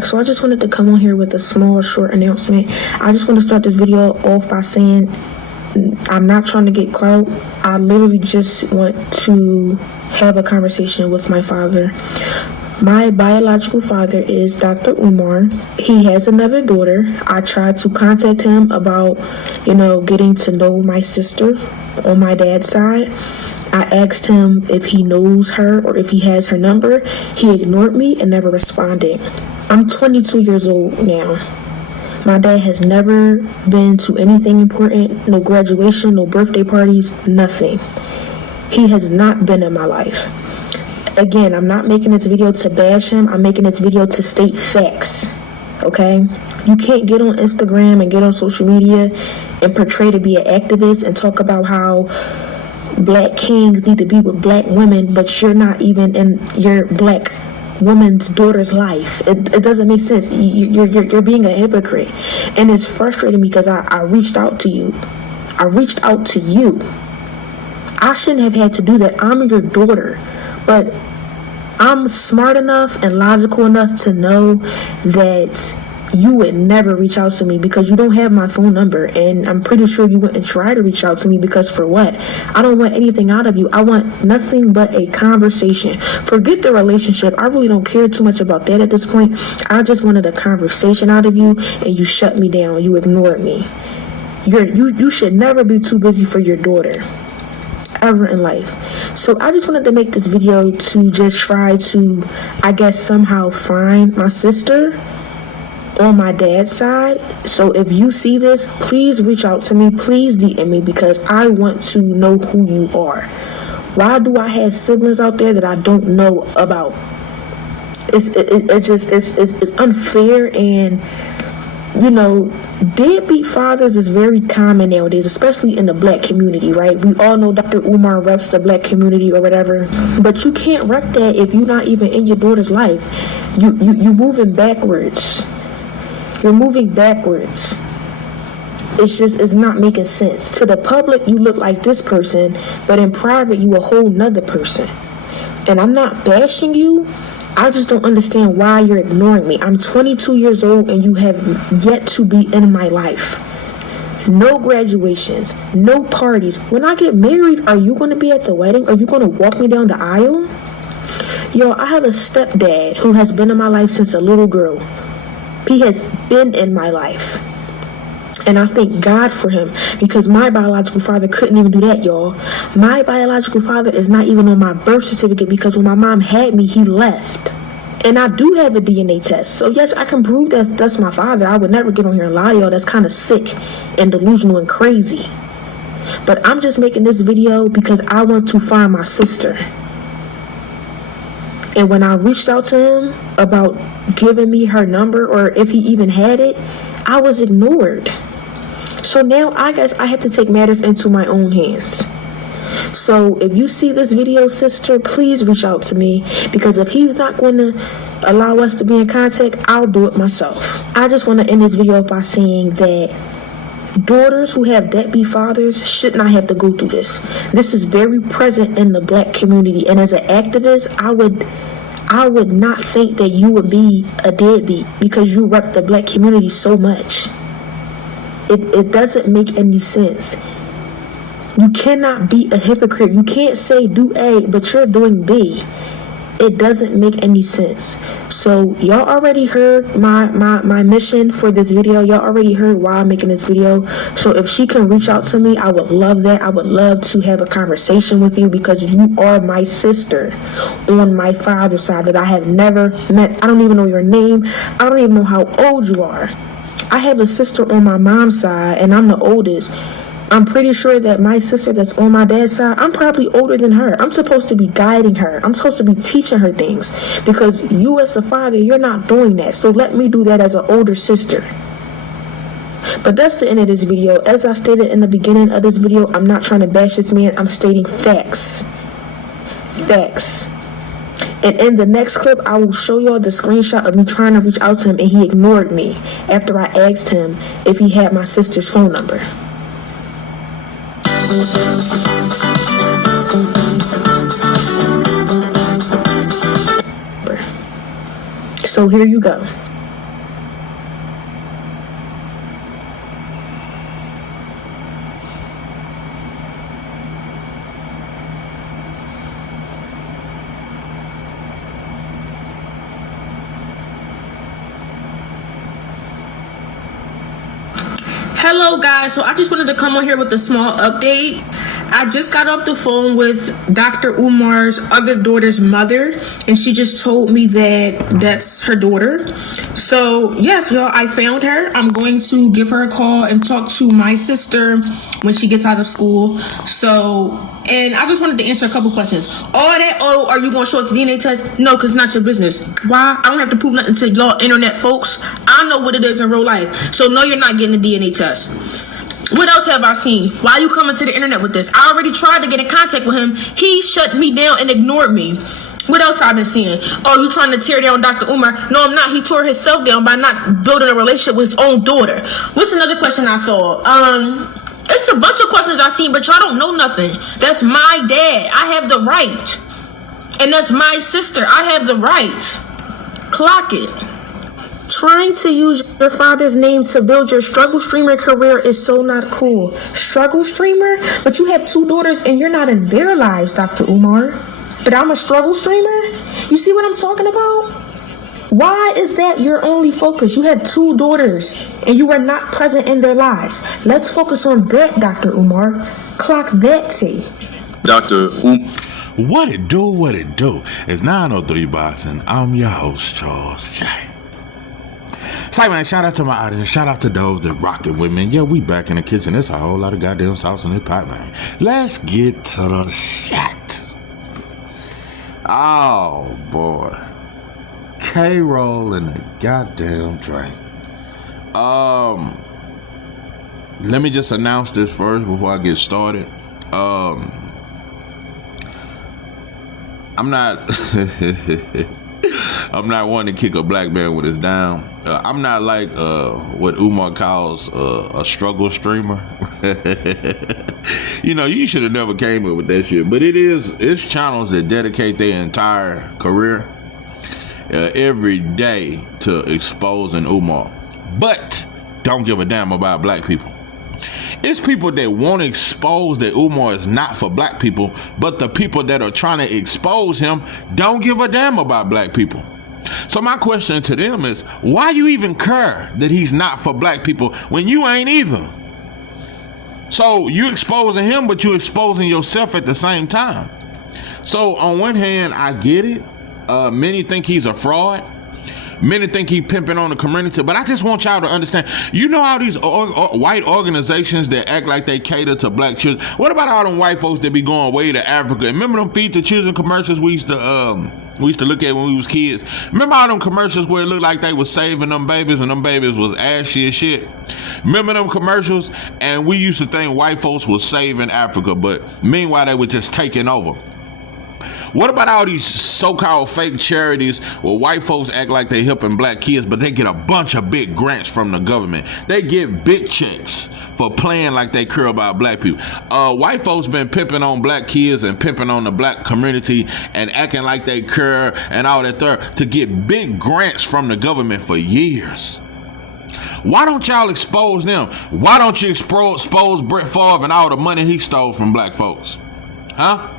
So I just wanted to come on here with a small short announcement. I just want to start this video off by saying I'm not trying to get clout. I literally just want to have a conversation with my father. My biological father is Dr. Umar. He has another daughter. I tried to contact him about, getting to know my sister on my dad's side. I asked him if he knows her or if he has her number. He ignored me and never responded. I'm 22 years old now. My dad has never been to anything important, no graduation, no birthday parties, nothing. He has not been in my life. Again, I'm not making this video to bash him. I'm making this video to state facts, okay? You can't get on Instagram and get on social media and portray to be an activist and talk about how black kings need to be with black women, but you're not even in your black woman's daughter's life. It doesn't make sense. You're being a hypocrite, and it's frustrating because I reached out to you. I reached out to you. I shouldn't have had to do that. I'm your daughter, but I'm smart enough and logical enough to know that you would never reach out to me because you don't have my phone number, and I'm pretty sure you wouldn't try to reach out to me because for what? I don't want anything out of you. I want nothing but a conversation. Forget the relationship. I really don't care too much about that at this point. I just wanted a conversation out of you, and you shut me down. You ignored me. You should never be too busy for your daughter ever in life. So I just wanted to make this video to just try to, I guess, somehow find my sister on my dad's side. So if you see this, please reach out to me. Please DM me because I want to know who you are. Why do I have siblings out there that I don't know about? It's unfair, and deadbeat fathers is very common nowadays, especially in the black community, right? We all know Dr. Umar reps the black community or whatever, but you can't rep that if you're not even in your daughter's life. You're moving backwards. You're moving backwards. It's not making sense. To the public, you look like this person, but in private, you a whole nother person. And I'm not bashing you. I just don't understand why you're ignoring me. I'm 22 years old and you have yet to be in my life. No graduations, no parties. When I get married, are you going to be at the wedding? Are you going to walk me down the aisle? Yo, I have a stepdad who has been in my life since a little girl. He has been in my life. And I thank God for him because my biological father couldn't even do that, y'all. My biological father is not even on my birth certificate because when my mom had me, he left. And I do have a DNA test. So yes, I can prove that that's my father. I would never get on here and lie to y'all. That's kind of sick and delusional and crazy. But I'm just making this video because I want to find my sister. And when I reached out to him about giving me her number or if he even had it, I was ignored. So now I guess I have to take matters into my own hands. So if you see this video, sister, please reach out to me because if he's not going to allow us to be in contact, I'll do it myself. I just want to end this video by saying that daughters who have deadbeat fathers should not have to go through this. This is very present in the black community, and as an activist, I would not think that you would be a deadbeat because you rep the black community so much. It doesn't make any sense. You cannot be a hypocrite. You can't say do A, but you're doing B. It doesn't make any sense. So y'all already heard my mission for this video. Y'all already heard why I'm making this video. So if she can reach out to me, I would love that. I would love to have a conversation with you because you are my sister on my father's side that I have never met. I don't even know your name. I don't even know how old you are. I have a sister on my mom's side and I'm the oldest. I'm pretty sure that my sister that's on my dad's side, I'm probably older than her. I'm supposed to be guiding her. I'm supposed to be teaching her things because you as the father, you're not doing that. So let me do that as an older sister. But that's the end of this video. As I stated in the beginning of this video, I'm not trying to bash this man. I'm stating facts. Facts. And in the next clip, I will show y'all the screenshot of me trying to reach out to him and he ignored me after I asked him if he had my sister's phone number. So here you go. Hello guys, so I just wanted to come on here with a small update. I just got off the phone with Dr. Umar's other daughter's mother, and she just told me that that's her daughter. So yes, y'all, I found her. I'm going to give her a call and talk to my sister when she gets out of school. And I just wanted to answer a couple questions. Are you going to show it to DNA test? No, because it's not your business. Why? I don't have to prove nothing to y'all internet folks. I know what it is in real life. So no, you're not getting a DNA test. What else have I seen? Why are you coming to the internet with this? I already tried to get in contact with him. He shut me down and ignored me. What else I've been seeing? Oh, you trying to tear down Dr. Umar? No, I'm not. He tore himself down by not building a relationship with his own daughter. What's another question I saw? It's a bunch of questions I seen, but y'all don't know nothing. That's my dad. I have the right. And that's my sister. I have the right. Clock it. Trying to use your father's name to build your struggle streamer career is so not cool. Struggle streamer? But you have two daughters and you're not in their lives, Dr. Umar. But I'm a struggle streamer? You see what I'm talking about? Why is that your only focus? You have two daughters and you are not present in their lives. Let's focus on that, Dr. Umar. Clock that T. Dr. What it do? It's 903 Boxing. I'm your host, Charles J. Say, man, shout out to my audience. Shout out to those that rockin' with me. Yeah, we back in the kitchen. There's a whole lot of goddamn sauce in this pot, man. Let's get to the shit. Oh, boy. K-roll in the goddamn drink. Let me just announce this first before I get started. I'm not I'm not one to kick a black man when it's down. I'm not like what Umar calls a struggle streamer. You know, you should have never came up with that shit. But it's channels that dedicate their entire career every day to exposing Umar, but don't give a damn about black people. It's people that want to expose that Umar is not for black people, but the people that are trying to expose him don't give a damn about black people. So my question to them is, why you even care that he's not for black people when you ain't either? So you exposing him, but you exposing yourself at the same time. So on one hand, I get it. Many think he's a fraud. Many think he pimping on the community, but I just want y'all to understand. You know how these white organizations that act like they cater to black children? What about all them white folks that be going away to Africa? Remember them Feed the Children commercials we used to look at when we was kids? Remember all them commercials where it looked like they was saving them babies and them babies was ashy as shit? Remember them commercials? And we used to think white folks was saving Africa, but meanwhile they were just taking over. What about all these so-called fake charities where white folks act like they helping black kids, but they get a bunch of big grants from the government? They get big checks for playing like they care about black people. White folks been pimping on black kids and pimping on the black community and acting like they care and all that there to get big grants from the government for years. Why don't y'all expose them? Why don't you expose Brett Favre and all the money he stole from black folks? Huh?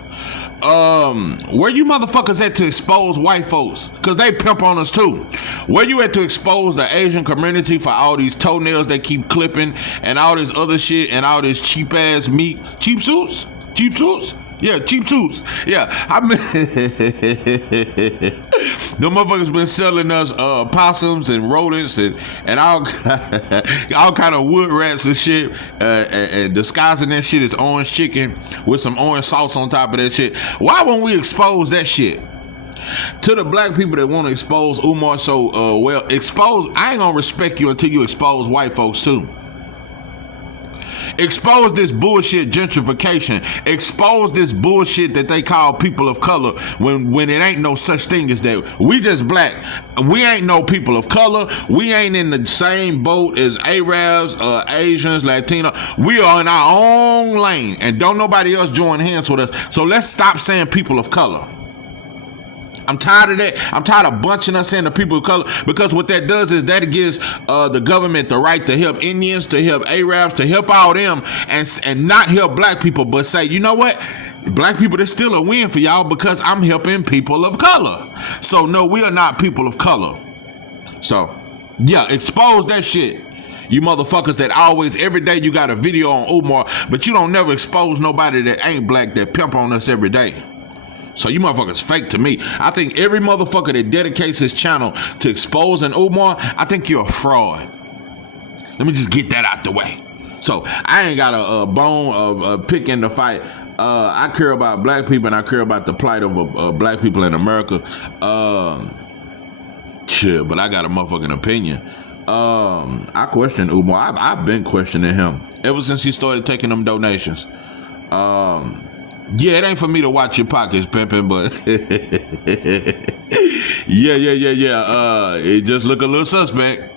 Where you motherfuckers at to expose white folks? Cause they pimp on us too. Where you at to expose the Asian community for all these toenails they keep clipping and all this other shit and all this cheap ass meat? Cheap suits? Yeah, cheap suits. Yeah, I mean, the motherfuckers been selling us possums and rodents and all kind of wood rats and shit, and disguising that shit as orange chicken with some orange sauce on top of that shit. Why won't we expose that shit? To the black people that want to expose Umar so well, I ain't gonna respect you until you expose white folks too. Expose this bullshit gentrification. Expose this bullshit that they call people of color when it ain't no such thing as that. We just black. We ain't no people of color. We ain't in the same boat as Arabs, Asians, Latino. We are in our own lane and don't nobody else join hands with us. So let's stop saying people of color. I'm tired of that. I'm tired of bunching us into people of color, because what that does is that gives the government the right to help Indians, to help Arabs, to help all them, and not help black people, but say, you know what? Black people, there's still a win for y'all because I'm helping people of color. So no, we are not people of color. So yeah, expose that shit. You motherfuckers that always, every day you got a video on Umar, but you don't never expose nobody that ain't black that pimp on us every day. So you motherfuckers fake to me. I think every motherfucker that dedicates his channel to exposing Umar, I think you're a fraud. Let me just get that out the way. So I ain't got a bone pick in the fight. I care about black people and I care about the plight of black people in America. Chill, but I got a motherfucking opinion. I question Umar. I've been questioning him ever since he started taking them donations. Yeah, it ain't for me to watch your pockets, pimping, but yeah. It just look a little suspect.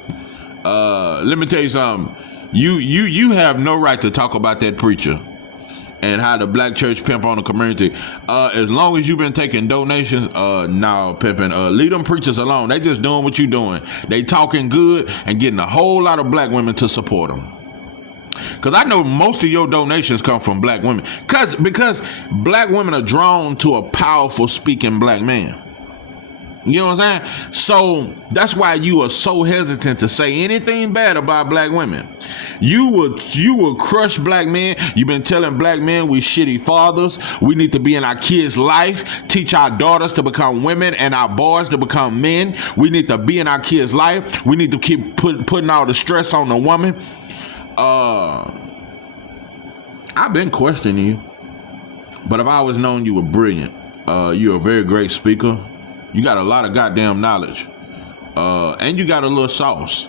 Let me tell you something. You have no right to talk about that preacher and how the black church pimp on the community. As long as you've been taking donations, no, pimping. Leave them preachers alone. They just doing what you doing. They talking good and getting a whole lot of black women to support them. Because I know most of your donations come from black women. Because black women are drawn to a powerful speaking black man. You know what I'm saying? So that's why you are so hesitant to say anything bad about black women. You will crush black men. You've been telling black men we shitty fathers. We need to be in our kids' life. Teach our daughters to become women and our boys to become men. We need to be in our kids' life. We need to keep putting all the stress on the woman. I've been questioning you, but I've always known you were brilliant. You're a very great speaker. You got a lot of goddamn knowledge. And you got a little sauce.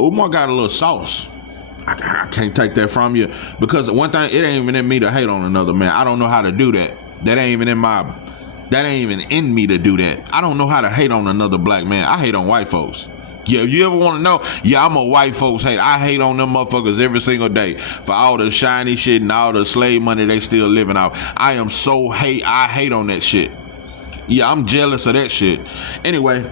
Umar got a little sauce. I can't take that from you, because one thing, it ain't even in me to hate on another man. I don't know how to do that. That ain't even in me to do that. I don't know how to hate on another black man. I hate on white folks. Yeah, you ever want to know? Yeah, I'm a white folks hater. I hate on them motherfuckers every single day for all the shiny shit and all the slave money they still living off. I hate on that shit. Yeah, I'm jealous of that shit. Anyway,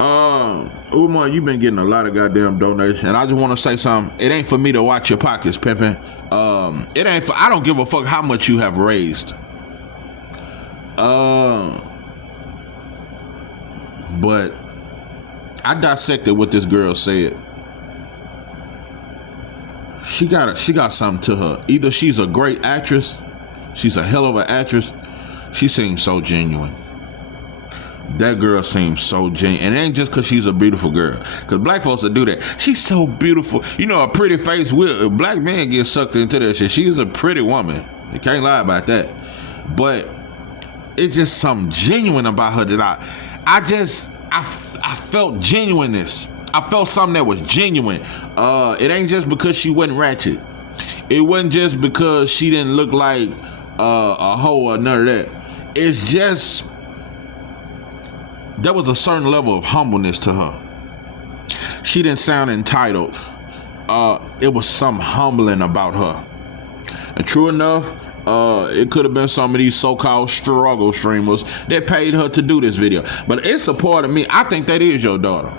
Umar, you've been getting a lot of goddamn donations, and I just want to say something. It ain't for me to watch your pockets, pimping. I don't give a fuck how much you have raised. But I dissected what this girl said. She got something to her. Either she's a great actress, she's a hell of an actress. She seems so genuine. That girl seems so genuine. And it ain't just because she's a beautiful girl. Because black folks will do that. She's so beautiful. You know, a pretty face black men get sucked into that shit. She's a pretty woman. You can't lie about that. But it's just something genuine about her that I felt genuineness. I felt something that was genuine. It ain't just because she wasn't ratchet. It wasn't just because she didn't look like a hoe or none of that. It's just, there was a certain level of humbleness to her. She didn't sound entitled. It was some humbling about her. And true enough, it could have been some of these so-called struggle streamers that paid her to do this video. But it's a part of me. I think that is your daughter.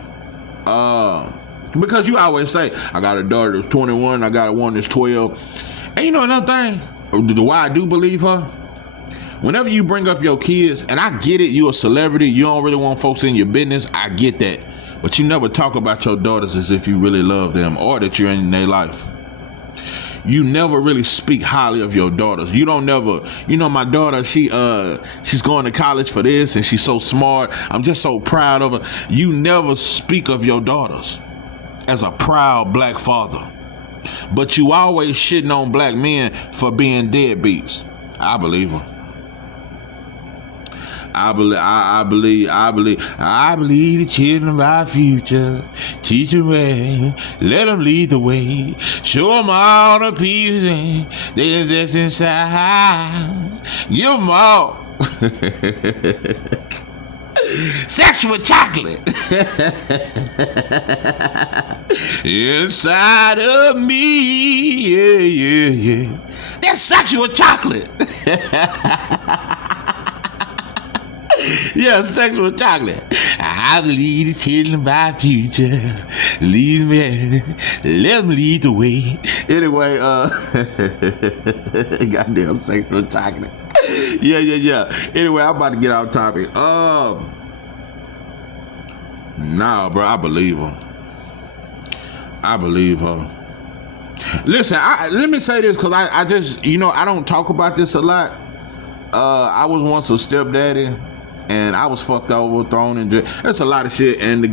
Because you always say, I got a daughter that's 21, I got one that's 12. And you know another thing, why I do believe her? Whenever you bring up your kids, and I get it, you a celebrity, you don't really want folks in your business, I get that. But you never talk about your daughters as if you really love them or that you're in their life. You never really speak highly of your daughters. You don't never, my daughter, she's going to college for this and she's so smart. I'm just so proud of her. You never speak of your daughters as a proud black father. But you always shitting on black men for being deadbeats. I believe them. I believe the children of our future. Teach them well, let them lead the way. Show them all the peace they exist inside. Give them all. Sexual chocolate inside of me. Yeah. That's sexual chocolate. Yeah, sexual chocolate. I believe the children of our future. Lead me, let them lead the way. Anyway, goddamn sexual chocolate. Yeah. Anyway, I'm about to get off topic. Nah, bro, I believe him. I believe her. Listen, let me say this because I just, I don't talk about this a lot. I was once a stepdaddy, and I was fucked over, thrown in jail. That's a lot of shit, and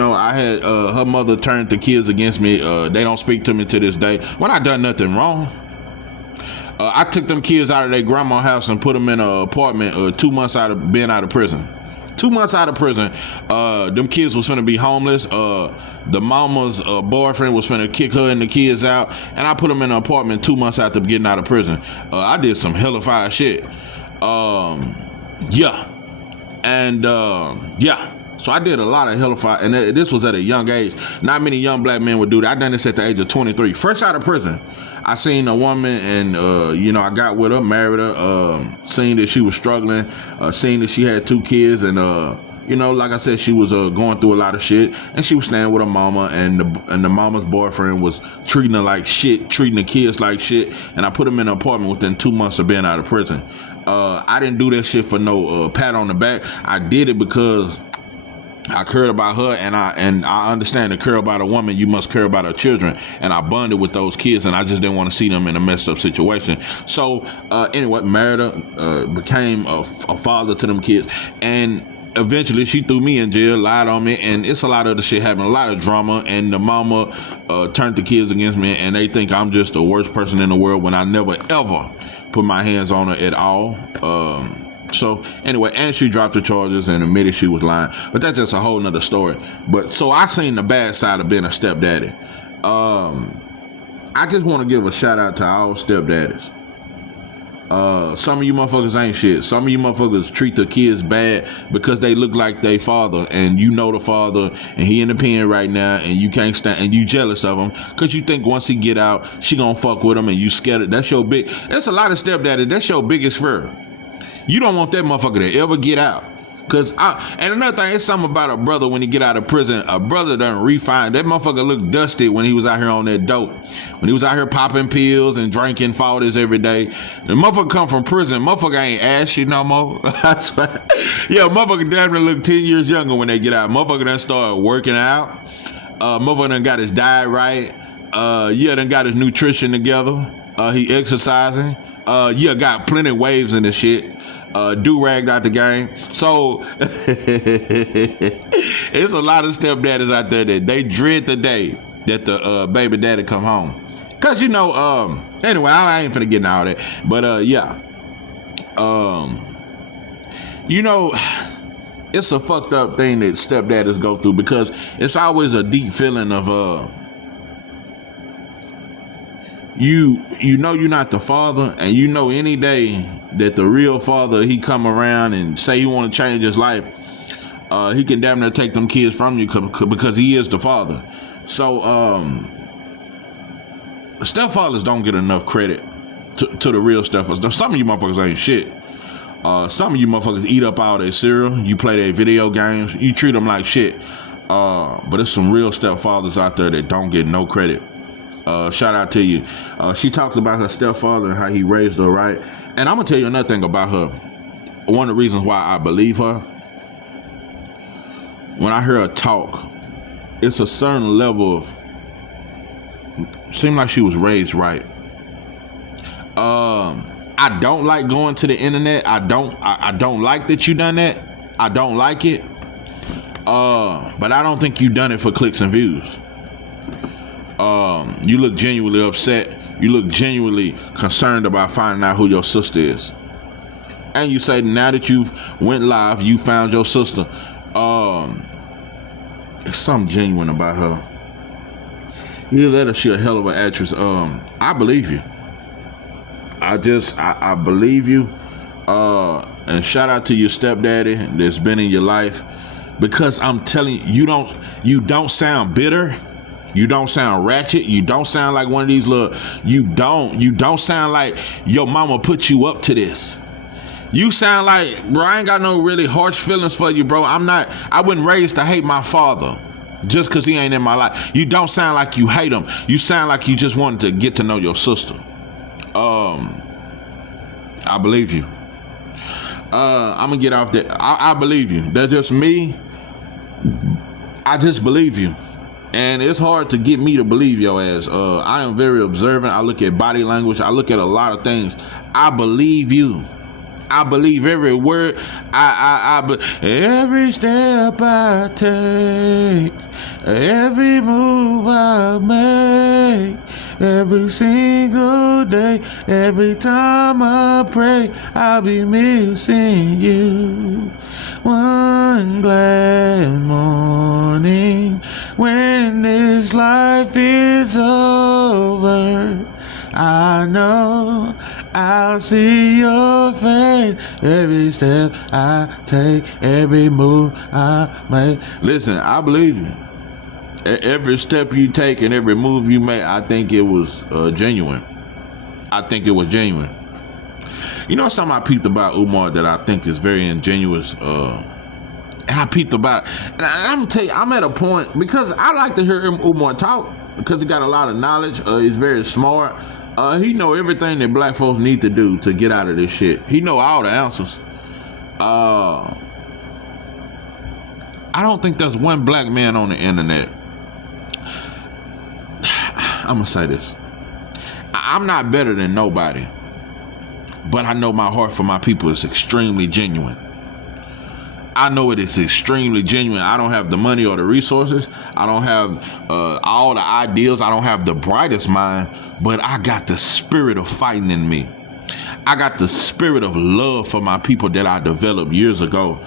I had her mother turned the kids against me. They don't speak to me to this day when I done nothing wrong. I took them kids out of their grandma's house and put them in an apartment 2 months out of being out of prison. 2 months out of prison. Them kids was finna be homeless. The mama's boyfriend was finna kick her and the kids out, and I put them in an apartment 2 months after getting out of prison. I did some hellified shit. Yeah. And so I did a lot of hellified, and this was at a young age. Not many young black men would do that. I done this at the age of 23, fresh out of prison. I seen a woman, and I got with her, married her, seen that she was struggling, seen that she had 2 kids, and like I said, she was going through a lot of shit, and she was staying with her mama, and the mama's boyfriend was treating her like shit, treating the kids like shit, and I put them in an apartment within 2 months of being out of prison. I didn't do that shit for no pat on the back. I did it because I cared about her, and I understand to care about a woman, you must care about her children, and I bonded with those kids, and I just didn't want to see them in a messed up situation. So anyway, married her, became a father to them kids, and eventually she threw me in jail, lied on me, and it's a lot of other shit happening, a lot of drama, and the mama turned the kids against me, and they think I'm just the worst person in the world when I never ever put my hands on her at all. So anyway, and she dropped the charges and admitted she was lying, but that's just a whole nother story. But so I seen the bad side of being a stepdaddy. I just want to give a shout out to all stepdaddies. Some of you motherfuckers ain't shit. Some of you motherfuckers treat the kids bad because they look like they father, and you know the father, and he in the pen right now, and you can't stand, and you jealous of him because you think once he get out, she gonna fuck with him, and you scared. That's your big. That's a lot of stepdaddy. That's your biggest fear. You don't want that motherfucker to ever get out. And another thing, it's something about a brother when he get out of prison. A brother doesn't refine. That motherfucker looked dusty when he was out here on that dope. When he was out here popping pills and drinking Forties every day. The motherfucker come from prison. Motherfucker ain't ashy no more. That's why. Yeah, motherfucker damn near look 10 years younger when they get out. Motherfucker done started working out. Motherfucker done got his diet right. Done got his nutrition together. He exercising. Got plenty waves in this shit. Do-ragged out the game. So it's a lot of stepdaddies out there that they dread the day that the baby daddy come home. Cause anyway, I ain't finna get into all that. But it's a fucked up thing that stepdaddies go through, because it's always a deep feeling of you're not the father, and any day that the real father, he come around and say he want to change his life, he can damn near take them kids from you because he is the father. So stepfathers don't get enough credit to the real stepfathers. Some of you motherfuckers ain't shit. Some of you motherfuckers eat up all their cereal, you play their video games, you treat them like shit. But there's some real stepfathers out there that don't get no credit. Shout out to you. She talks about her stepfather and how he raised her right. And I'm gonna tell you another thing about her. One of the reasons why I believe her, when I hear her talk, it's a certain level of, seemed like she was raised right. I don't like going to the internet. I don't like that you done that. I don't like it. But I don't think you done it for clicks and views. You look genuinely upset. You look genuinely concerned about finding out who your sister is. And you say now that you've went live, you found your sister. There's something genuine about her. You let her, she a hell of an actress. I believe you. I believe you. And shout out to your stepdaddy that's been in your life, because I'm telling you, you don't sound bitter. You don't sound ratchet. You don't sound like one of these little, you don't sound like your mama put you up to this. You sound like, bro, I ain't got no really harsh feelings for you, bro. I wasn't raised to hate my father just because he ain't in my life. You don't sound like you hate him. You sound like you just wanted to get to know your sister. I believe you. I'm gonna get off that. I believe you. That's just me. I just believe you. And it's hard to get me to believe your ass. I am very observant. I look at body language. I look at a lot of things. I believe you. I believe every word. Every step I take, every move I make, every single day, every time I pray, I'll be missing you. One glad morning when this life is over, I know I'll see your face every step I take, every move I make. Listen, I believe you. Every step you take and every move you make, I think it was genuine. I think it was genuine. You know something I peeped about Umar that I think is very ingenuous, and I peeped about it. And I'm gonna tell you, I'm at a point, because I like to hear Umar talk, because he got a lot of knowledge. He's very smart. He know everything that black folks need to do to get out of this shit. He know all the answers. I don't think there's one black man on the internet. I'm gonna say this. I'm not better than nobody, but I know my heart for my people is extremely genuine. I know it is extremely genuine. I don't have the money or the resources. I don't have all the ideas. I don't have the brightest mind, but I got the spirit of fighting in me. I got the spirit of love for my people that I developed years ago.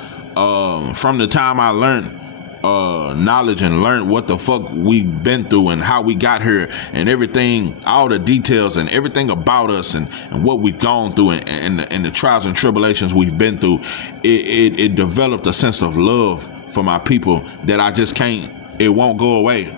From the time I learned knowledge and learned what the fuck we've been through and how we got here and everything, all the details and everything about us and what we've gone through and the trials and tribulations we've been through, it developed a sense of love for my people that I just can't, it won't go away.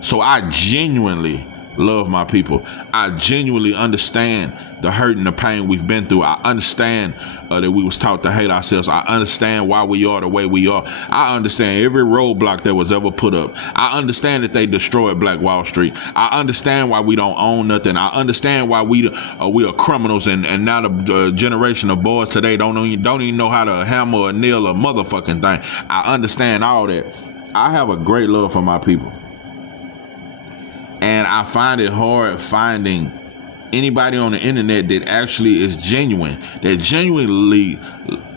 So I genuinely love my people. I genuinely understand the hurt and the pain we've been through. I understand that we was taught to hate ourselves. I understand why we are the way we are. I understand every roadblock that was ever put up. I understand that they destroyed Black Wall Street. I understand why we don't own nothing. I understand why we are criminals, and now the generation of boys today don't even know how to hammer or nail a motherfucking thing. I understand all that. I have a great love for my people. And I find it hard finding anybody on the internet that actually is genuine, that genuinely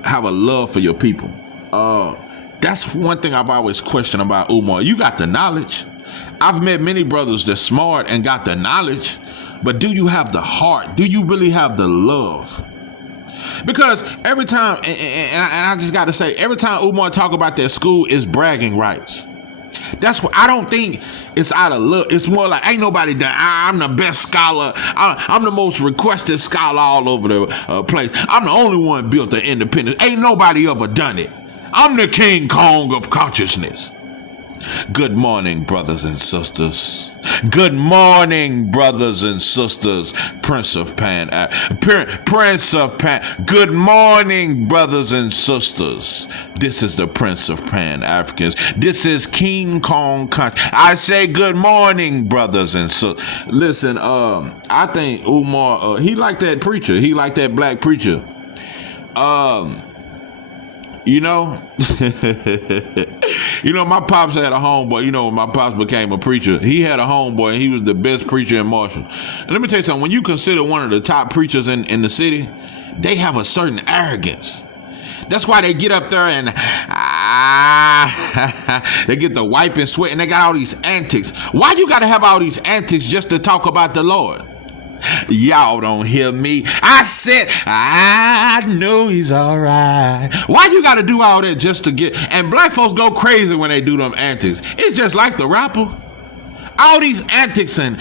have a love for your people. That's one thing I've always questioned about Umar. You got the knowledge. I've met many brothers that's smart and got the knowledge, but do you have the heart? Do you really have the love? Because every time, and I just got to say, every time Umar talk about that school, is bragging rights. That's what I don't think it's out of luck. It's more like ain't nobody done. I'm the best scholar. I'm the most requested scholar all over the place. I'm the only one built the independence. Ain't nobody ever done it. I'm the King Kong of consciousness. Good morning, brothers and sisters. Good morning, brothers and sisters. Prince of Pan. Prince of Pan. Good morning, brothers and sisters. This is the Prince of Pan Africans. This is King Kong. I say good morning, brothers and sisters. Listen, I think Umar, he like that preacher. He like that black preacher. You know, my pops had a homeboy. You know, when my pops became a preacher, he had a homeboy, and he was the best preacher in Marshall. And let me tell you something. When you consider one of the top preachers in the city, they have a certain arrogance. That's why they get up there and they get the wipe and sweat, and they got all these antics. Why you got to have all these antics just to talk about the Lord? Y'all don't hear me. I said, I know he's all right. Why you got to do all that just to get... And black folks go crazy when they do them antics. It's just like the rapper. All these antics and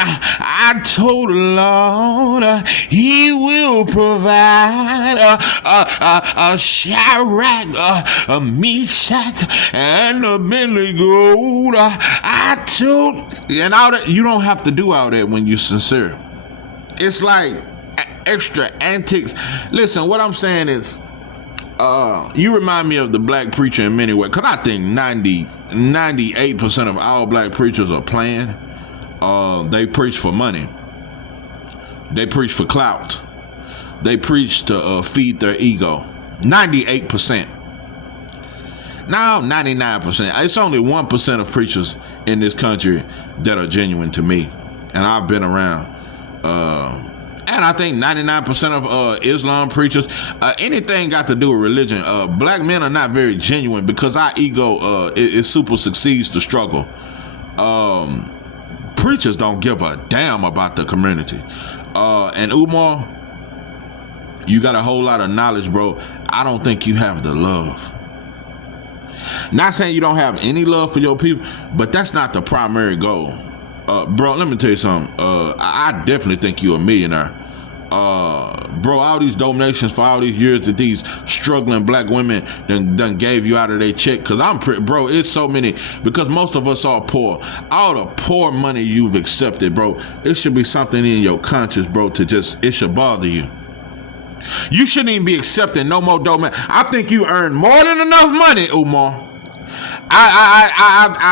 I told the Lord he will provide a Shadrach, a Meshach, and a Bentley Gold. I told, and all that. You don't have to do all that when you're sincere. It's like extra antics. Listen, what I'm saying is, you remind me of the black preacher in many ways, because I think 98% of all black preachers are playing. They preach for money. They preach for clout. They preach to feed their ego. 98%. Now 99%. It's only 1% of preachers in this country that are genuine to me, and I've been around. And I think 99% of Islam preachers, anything got to do with religion, black men are not very genuine because our ego it super succeeds the struggle. Preachers don't give a damn about the community. And Umar, you got a whole lot of knowledge, bro. I don't think you have the love. Not saying you don't have any love for your people, but that's not the primary goal. Bro, let me tell you something. I definitely think you're a millionaire. Bro, all these donations for all these years that these struggling black women done gave you out of their check. Cause bro, it's so many, because most of us are poor. All the poor money you've accepted, bro, it should be something in your conscience, bro, it should bother you. You shouldn't even be accepting no more donation. I think you earn more than enough money, Umar. I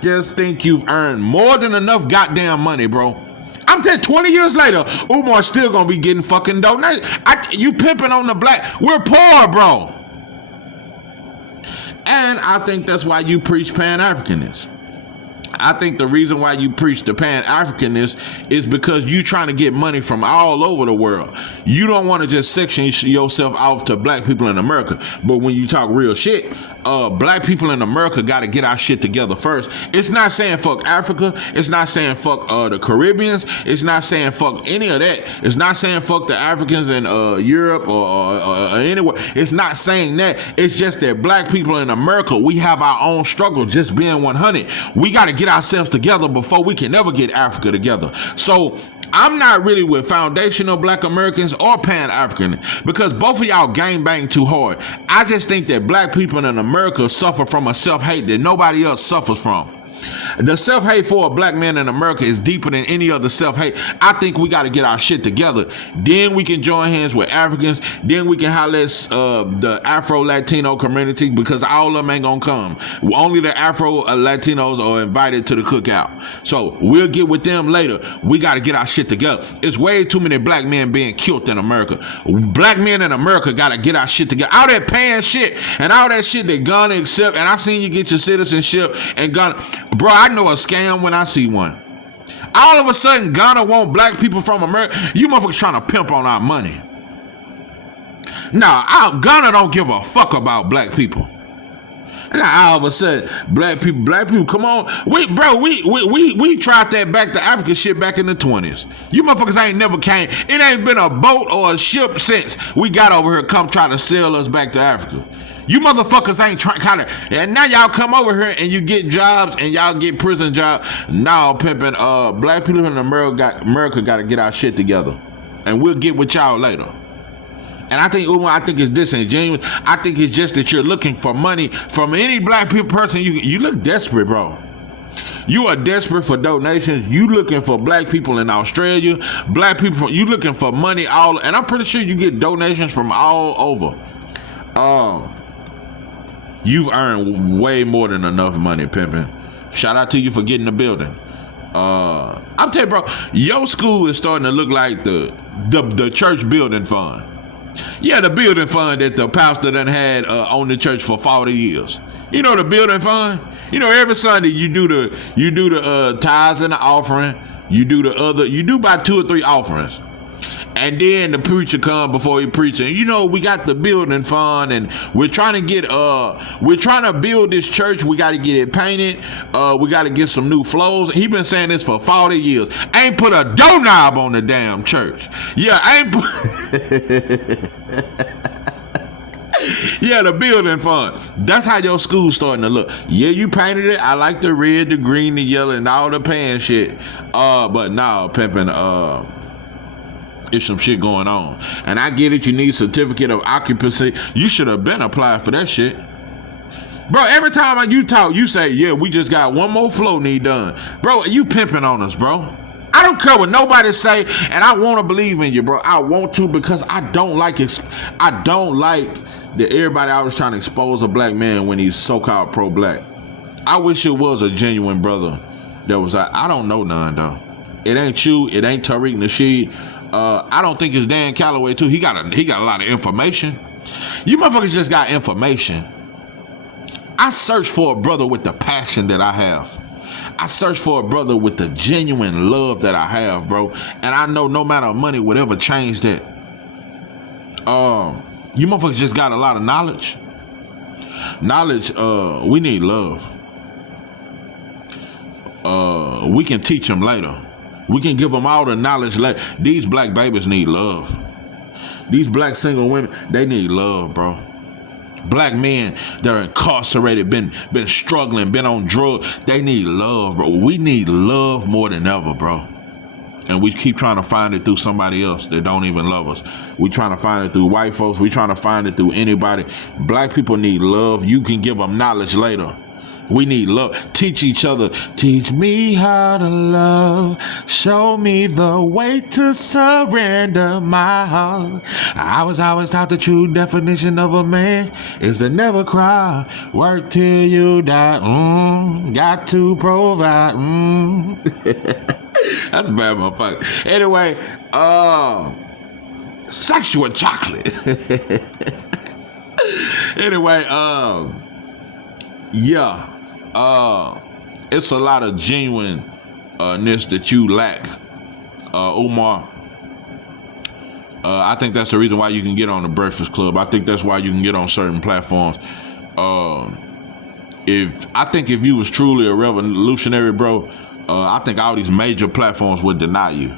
just think you've earned more than enough goddamn money, bro. I'm telling you, 20 years later, Umar's still gonna be getting fucking donations. You pimping on the black. We're poor, bro. And I think that's why you preach Pan-Africanism. I think the reason why you preach the Pan-Africanist is because you trying to get money from all over the world. You don't want to just section yourself off to black people in America. But when you talk real shit, black people in America got to get our shit together first. It's not saying fuck Africa. It's not saying fuck the Caribbeans. It's not saying fuck any of that. It's not saying fuck the Africans in Europe or anywhere. It's not saying that. It's just that black people in America, we have our own struggle. Just being 100, we got to get ourselves together before we can never get Africa together. So I'm not really with foundational black Americans or Pan-African, because both of y'all gangbang too hard. I just think that black people in America suffer from a self-hate that nobody else suffers from. The self-hate for a black man in America is deeper than any other self-hate. I think we got to get our shit together. Then we can join hands with Africans. Then we can holler at the Afro-Latino community, because all of them ain't gonna come. Only the Afro-Latinos are invited to the cookout. So we'll get with them later. We got to get our shit together. It's way too many black men being killed in America. Black men in America got to get our shit together. All that paying shit and all that shit that Ghana accept. And I seen you get your citizenship and Ghana. Bro, I know a scam when I see one. All of a sudden, Ghana want black people from America. You motherfuckers trying to pimp on our money. Nah, Ghana don't give a fuck about black people. Now all of a sudden, black people, come on. We tried that back to Africa shit back in the 20s. You motherfuckers ain't never came. It ain't been a boat or a ship since we got over here come try to sell us back to Africa. You motherfuckers ain't trying and now y'all come over here and you get jobs and y'all get prison jobs. Now pimping, black people in America got to get our shit together, and we'll get with y'all later. And I think it's disingenuous. I think it's just that you're looking for money from any black people person. You look desperate, bro. You are desperate for donations. You looking for black people in Australia, black people. You looking for money and I'm pretty sure you get donations from all over. You've earned way more than enough money, pimping. Shout out to you for getting the building. I'm telling you, bro, your school is starting to look like the church building fund. Yeah, the building fund that the pastor done had on the church for 40 years. You know the building fund? You know, every Sunday you do the tithes and the offering. You do about 2 or 3 offerings. And then the preacher come before he preaching. You know, we got the building fund, and we're trying to build this church. We got to get it painted. We got to get some new flows. He been saying this for 40 years. Ain't put a doorknob on the damn church. Yeah, ain't put. Yeah, the building fund. That's how your school's starting to look. Yeah, you painted it. I like the red, the green, the yellow, and all the pan shit. But now, pimping, it's some shit going on. And I get it, you need certificate of occupancy. You should have been applied for that shit. Bro, every time you talk, you say, yeah, we just got one more flow need done. Bro, you pimping on us, bro. I don't care what nobody say, and I want to believe in you, bro. I want to, because I don't like it. I don't like that everybody always trying to expose a black man when he's so-called pro-black. I wish it was a genuine brother that was like, I don't know none, though. It ain't you. It ain't Tariq Nasheed. I don't think it's Dan Calloway too. He got a lot of information. You motherfuckers just got information. I search for a brother with the passion that I have. I search for a brother with the genuine love that I have, bro. And I know no amount of money would ever change that. You motherfuckers just got a lot of knowledge. Knowledge, we need love. We can teach them later. We can give them all the knowledge later. These black babies need love. These black single women, they need love, bro. Black men that are incarcerated, been struggling, been on drugs, they need love, bro. We need love more than ever, bro. And we keep trying to find it through somebody else that don't even love us. We trying to find it through white folks. We trying to find it through anybody. Black people need love. You can give them knowledge later. We need love. Teach each other. Teach me how to love. Show me the way to surrender my heart. I was always taught the true definition of a man is to never cry. Work till you die. Got to provide. That's bad, motherfucker. Anyway, sexual chocolate. Anyway, yeah. It's a lot of genuineness that you lack, Umar. I think that's the reason why you can get on the Breakfast Club. I think that's why you can get on certain platforms. If you was truly a revolutionary, bro, I think all these major platforms would deny you.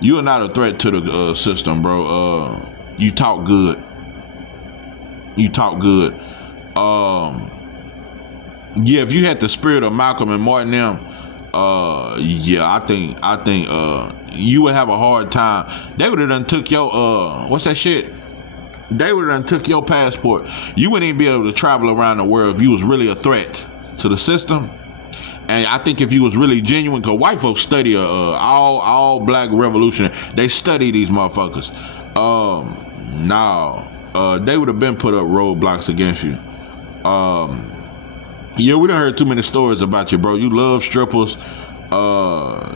You are not a threat to the system, bro. You talk good. Yeah, if you had the spirit of Malcolm and Martin them, yeah, I think you would have a hard time. They would have done took your what's that shit? They would have done took your passport. You wouldn't even be able to travel around the world if you was really a threat to the system. And I think if you was really genuine, because white folks study all black revolutionary, they study these motherfuckers. They would have been put up roadblocks against you. Yeah, we done heard too many stories about you, bro. You love strippers.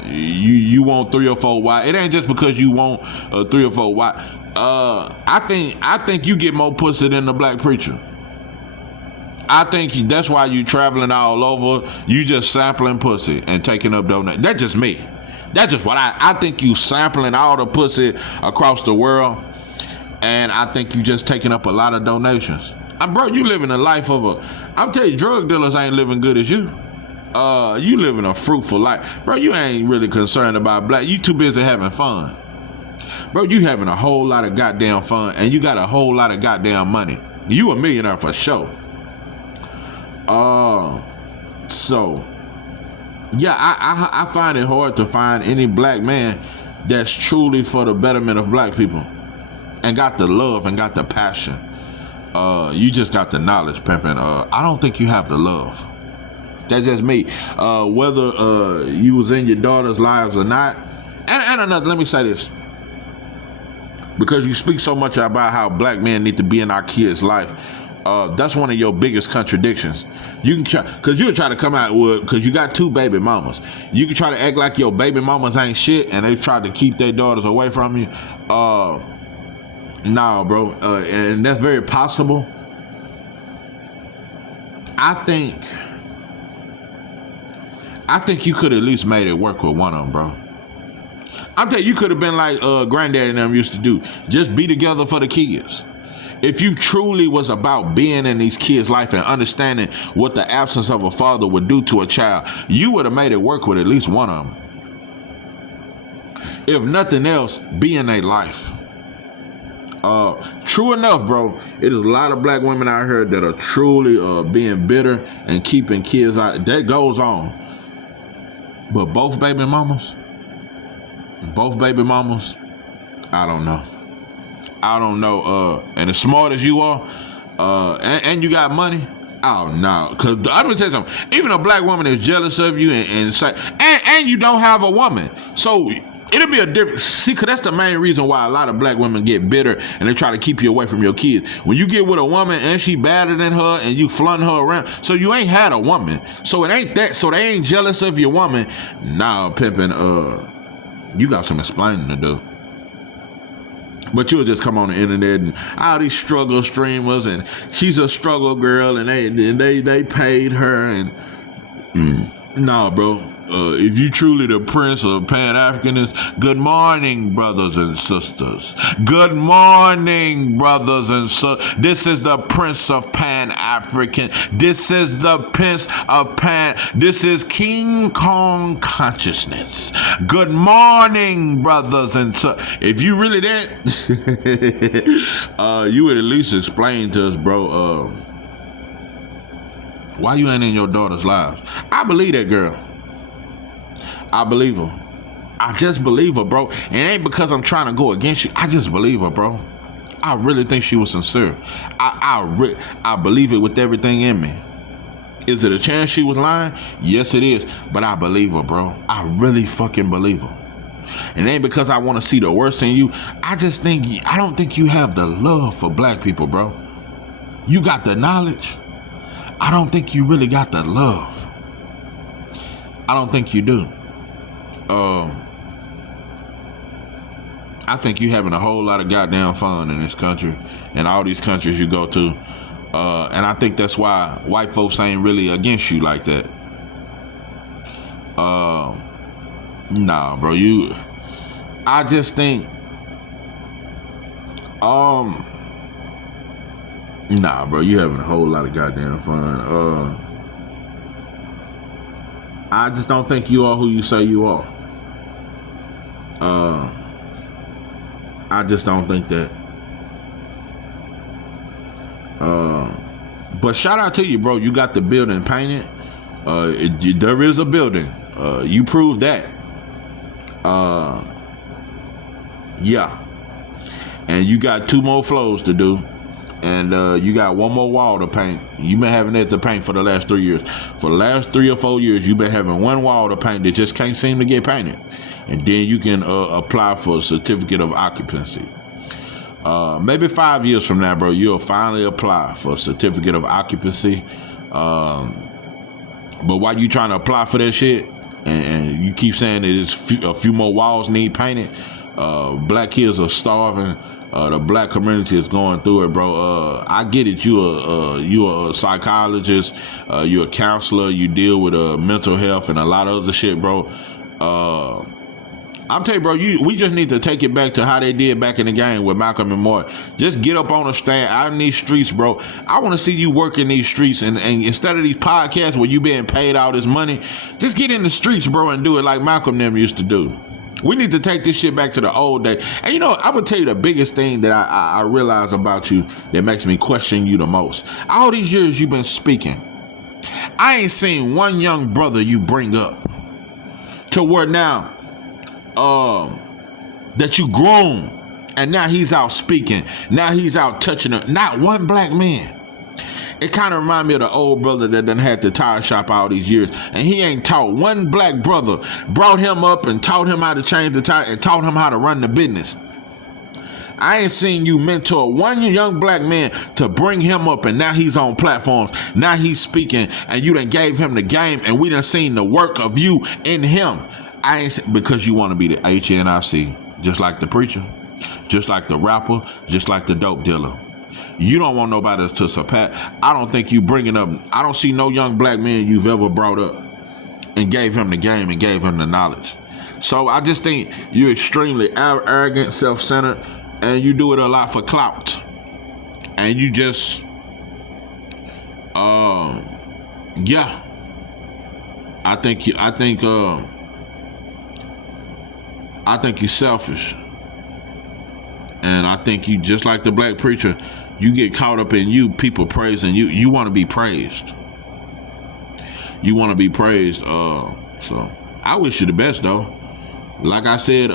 You want 3 or 4 white. It ain't just because you want 3 or 4 white. I think you get more pussy than the black preacher. I think that's why you traveling all over. You just sampling pussy and taking up donations. That's just me. That's just what I think you sampling all the pussy across the world. And I think you just taking up a lot of donations. Bro, you living a life of I'm telling you, drug dealers ain't living good as you. You living a fruitful life. Bro, you ain't really concerned about black. You too busy having fun. Bro, you having a whole lot of goddamn fun and you got a whole lot of goddamn money. You a millionaire for sure. So yeah, I find it hard to find any black man that's truly for the betterment of black people and got the love and got the passion. You just got the knowledge, pimping. I don't think you have the love. That's just me. Whether you was in your daughter's lives or not. And another, let me say this. Because you speak so much about how black men need to be in our kids' life. That's one of your biggest contradictions. You can try, because you'll try to come out with, because you got 2 baby mamas. You can try to act like your baby mamas ain't shit and they try to keep their daughters away from you. Nah, bro, and that's very possible. I think you could at least made it work with one of them, bro. I'm telling you, could have been like Granddaddy and them used to do. Just be together for the kids. If you truly was about being in these kids' life and understanding what the absence of a father would do to a child, you would have made it work with at least one of them. If nothing else, be in their life. True enough, bro, it is a lot of black women out here that are truly being bitter and keeping kids out. That goes on. But both baby mamas, I don't know. And as smart as you are, and you got money, oh no. Because I'm gonna tell you something. Even a black woman is jealous of you and say, and you don't have a woman, so it'll be a different. See, because that's the main reason why a lot of black women get bitter and they try to keep you away from your kids. When you get with a woman and she better than her and you flung her around, so you ain't had a woman, so it ain't that. So they ain't jealous of your woman. Nah, pimping. You got some explaining to do. But you'll just come on the internet and all these struggle streamers, and she's a struggle girl, and they paid her, and nah, bro. If you truly the prince of Pan-Africanism, good morning, brothers and sisters. Good morning, brothers and sisters. This is the prince of Pan-African. This is the prince of Pan. This is King Kong consciousness. Good morning, brothers and sisters. If you really that, you would at least explain to us, bro, why you ain't in your daughter's lives. I believe that girl. I believe her. I just believe her, bro. And it ain't because I'm trying to go against you. I just believe her, bro. I really think she was sincere. I believe it with everything in me. Is it a chance she was lying? Yes, it is. But I believe her, bro. I really fucking believe her. And it ain't because I want to see the worst in you. I don't think you have the love for black people, bro. You got the knowledge. I don't think you really got the love. I don't think you do. I think you having a whole lot of goddamn fun in this country and all these countries you go to. And I think that's why white folks ain't really against you like that. Nah, bro, I just think, nah, bro, you having a whole lot of goddamn fun. I just don't think you are who you say you are. I just don't think that. But shout out to you, bro. You got the building painted. There is a building. You proved that. Yeah. And you got 2 more floors to do. And you got 1 more wall to paint. You've been having that to paint for the last 3 years. For the last 3 or 4 years, you've been having 1 wall to paint that just can't seem to get painted. And then you can apply for a certificate of occupancy. Maybe 5 years from now, bro, you'll finally apply for a certificate of occupancy. But while you trying to apply for that shit, and you keep saying that a few more walls need painted, black kids are starving. The black community is going through it, bro. I get it. You a psychologist. You're a counselor. You deal with mental health and a lot of other shit, bro. I'm telling you, bro, we just need to take it back to how they did back in the game with Malcolm and Martin. Just get up on a stand out in these streets, bro. I want to see you work in these streets, and instead of these podcasts where you being paid all this money, just get in the streets, bro, and do it like Malcolm them used to do. We need to take this shit back to the old days. And you know, I would tell you the biggest thing that I realize about you that makes me question you the most. All these years you've been speaking, I ain't seen one young brother you bring up to where now that you grown and now he's out speaking. Now he's out touching her. Not one black man. It kind of reminds me of the old brother that done had the tire shop all these years, and he ain't taught one black brother, brought him up and taught him how to change the tire and taught him how to run the business. I ain't seen you mentor one young black man to bring him up, and now he's on platforms. Now he's speaking, and you done gave him the game, and we done seen the work of you in him. Because you want to be the HNIC, just like the preacher, just like the rapper, just like the dope dealer. You don't want nobody to surpass. I don't think you bringing up. I don't see no young black man you've ever brought up and gave him the game and gave him the knowledge. So I just think you're extremely arrogant, self-centered, and you do it a lot for clout. And you just, yeah. I think you're selfish. And I think you, just like the black preacher, you get caught up in people praising you. You want to be praised. You want to be praised. So I wish you the best, though. Like I said,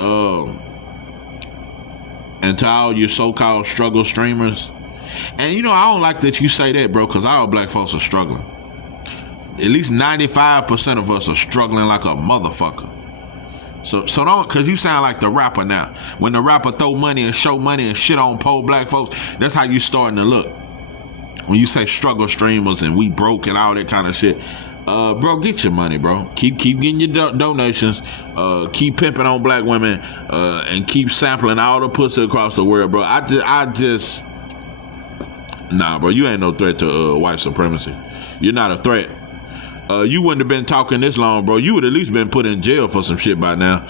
and to all your so-called struggle streamers. And you know, I don't like that you say that, bro, because all black folks are struggling. At least 95% of us are struggling like a motherfucker. So don't, because you sound like the rapper now. When the rapper throw money and show money and shit on poor black folks, that's how you starting to look. When you say struggle streamers and we broke and all that kind of shit, Bro, get your money, bro. Keep getting your donations. Keep pimping on black women, and keep sampling all the pussy across the world, bro. Nah, bro. You ain't no threat to white supremacy. You're not a threat. You wouldn't have been talking this long, bro. You would at least been put in jail for some shit by now.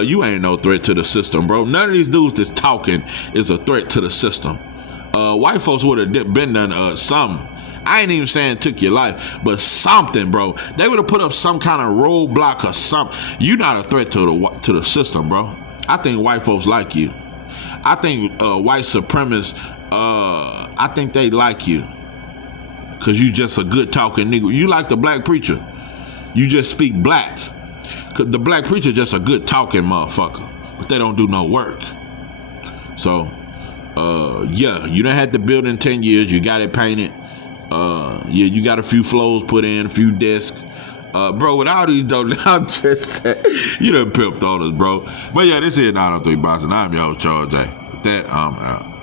You ain't no threat to the system, bro. None of these dudes that's talking is a threat to the system. White folks would have been done something. I ain't even saying took your life, but something, bro. They would have put up some kind of roadblock or something. You're not a threat to the system, bro. I think white folks like you. I think white supremacists, I think they like you. Cause you just a good talking nigga. You like the black preacher. You just speak black. Cause the black preacher just a good talking motherfucker. But they don't do no work. So, yeah, you done had the building 10 years. You got it painted. Yeah, you got a few floors put in, a few desks. Bro, with all these I'm just saying, you done pimped on us, bro. But yeah, this is 903 Boston. I'm your host, Charles J. With that, I'm out.